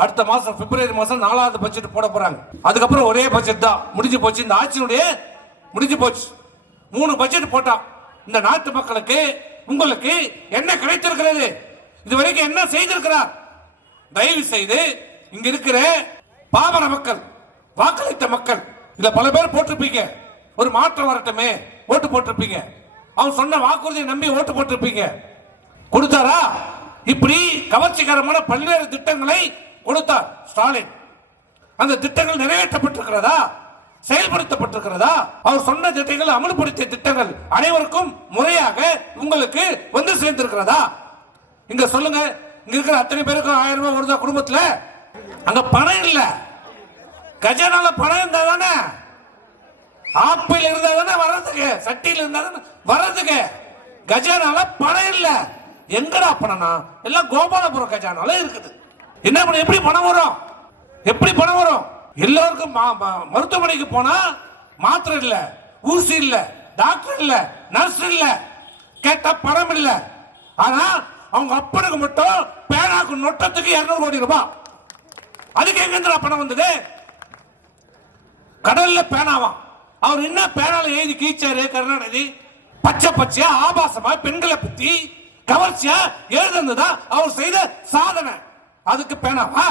அடுத்த மாசம் பிப்ரவரி மாசம் நாலாவது பட்ஜெட் போட போறாங்க. அதுக்கப்புறம் ஒரே பட்ஜெட் தான். முடிஞ்சு போச்சு. இந்த ஆட்சியினுடைய முடிஞ்சு போச்சு. மூணு பட்ஜெட் போட்டான் இந்த நாட்டு மக்களுக்கு உங்களுக்கு என்ன கிடைத்திருக்கிறது? இதுவரைக்கும் என்ன செய்திருக்கிறார்? தயவு செய்து இங்க இருக்கிற பாமர மக்கள் வாக்களித்த மக்கள் இதுல பல பேர் போட்டிருப்பீங்க. ஒரு மாற்றம் வரட்டுமே ஓட்டு போட்டிருப்பீங்க. அவன் சொன்ன வாக்குறுதியை நம்பி ஓட்டு போட்டிருப்பீங்க. கொடுத்தாரா? இப்படி கவர்ச்சிகரமான பல்வேறு திட்டங்களை கொடுத்தார் ஸ்டாலின். அந்த திட்டங்கள் நிறைவேற்றப்பட்டிருக்கிறதா? செயல்படுத்தப்பட்டிருக்கிறதா? அவர் சொன்ன திட்டங்கள் அமல்படுத்திய திட்டங்கள் அனைவருக்கும் முறையாக உங்களுக்கு வந்து சேர்ந்திருக்கிறதா? இங்க சொல்லுங்க. இங்க இருக்கிற அத்தனை பேருக்கும் ஆயிரம் ரூபாய் வருதா குடும்பத்துல? அங்க பணம் இல்ல. கஜானால பணம் இருந்தா தானே ஆப்பிள் இருந்தா தானே வர்றதுக்கு? சட்டியில் இருந்தா தானே வர்றதுக்கு? கஜானால பணம் இல்ல. எங்கடா பணம்னா? எல்லாம் கோபாலபுரம் கஜானால இருக்குது. என்ன பண்ண எப்படி பணம் வரும்? எப்படி பணம் வரும்? எல்லோருக்கும் மருத்துவமனைக்கு போனா மாத்திரை இல்ல ஊசி இல்ல டாக்டர் இல்ல நர்ஸ் இல்ல கேட்டா பணம் இல்ல. ஆனா அவங்க அப்பனுக்கு மட்டும் பேனாக்கு நொட்டத்துக்கு இருநூறு கோடி ரூபாய் அதுக்கு எங்க இருந்து பணம் வந்தது? கடல்ல பேனாவாம் அவர் என்ன பேனால எழுதி கீச்சாரு கருணாநிதி? பச்சை பச்சையா ஆபாசமா பெண்களை பத்தி கவர்ச்சியா எழுதுனதுதான் அவர் செய்த சாதனை. அதுக்கு பேனாவா